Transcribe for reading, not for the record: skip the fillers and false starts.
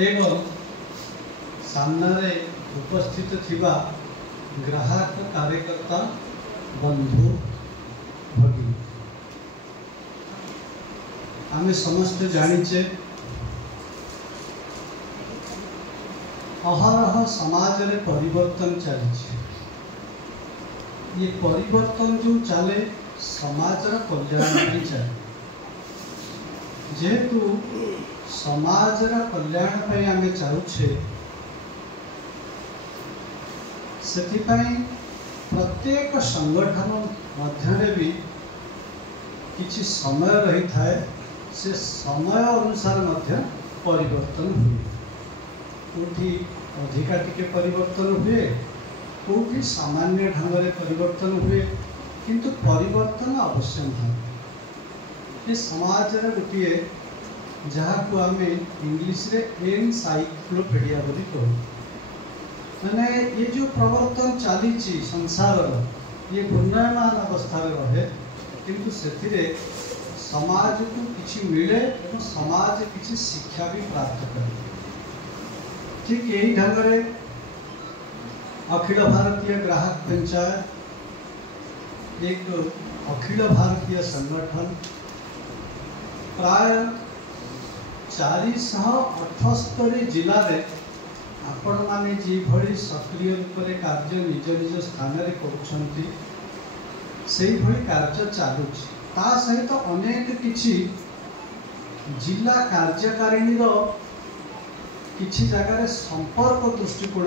एवं सामने उपस्थित थिबा ग्राहक कार्यकर्ता बंधु भगिनी आमे समस्त जानिचे अहरह समाज रे परिवर्तन चली। ये परिवर्तन जो चले समाज कल्याण में चले जेहेतु समाज कल्याण पे आमे चाहूछे सेथिपाई प्रत्येक संगठन मध्य भी किछि समय रही थाए से समय अनुसार मध्य परिवर्तन हुए कोठी अधिका टिके परिवर्तन हुए कोठी सामान्य ढंग से परिवर्तन हुए किंतु परिवर्तन अवश्य था। ये समाज गोटे जहाँ को आम इंग्लीश रे एनसाइक्लोपीडिया बोली कहू मैंने ये जो प्रवर्तन चली संसार ये घूर्णयमान अवस्था रहे किंतु से समाज को किसी मिले और समाज किसी शिक्षा भी प्राप्त करे। ठीक यही ढंग से अखिल भारतीय ग्राहक पंचायत एक अखिल भारतीय संगठन प्राय 478 जिले में आपण माने जी भली सक्रिय रूप से कार्य निज निज स्थान में करुछंती से भली कार्य चालुछि। ता सहित तो अनेक किछि जिला कार्यकारिणी किछि जगह संपर्क दृष्टिकोण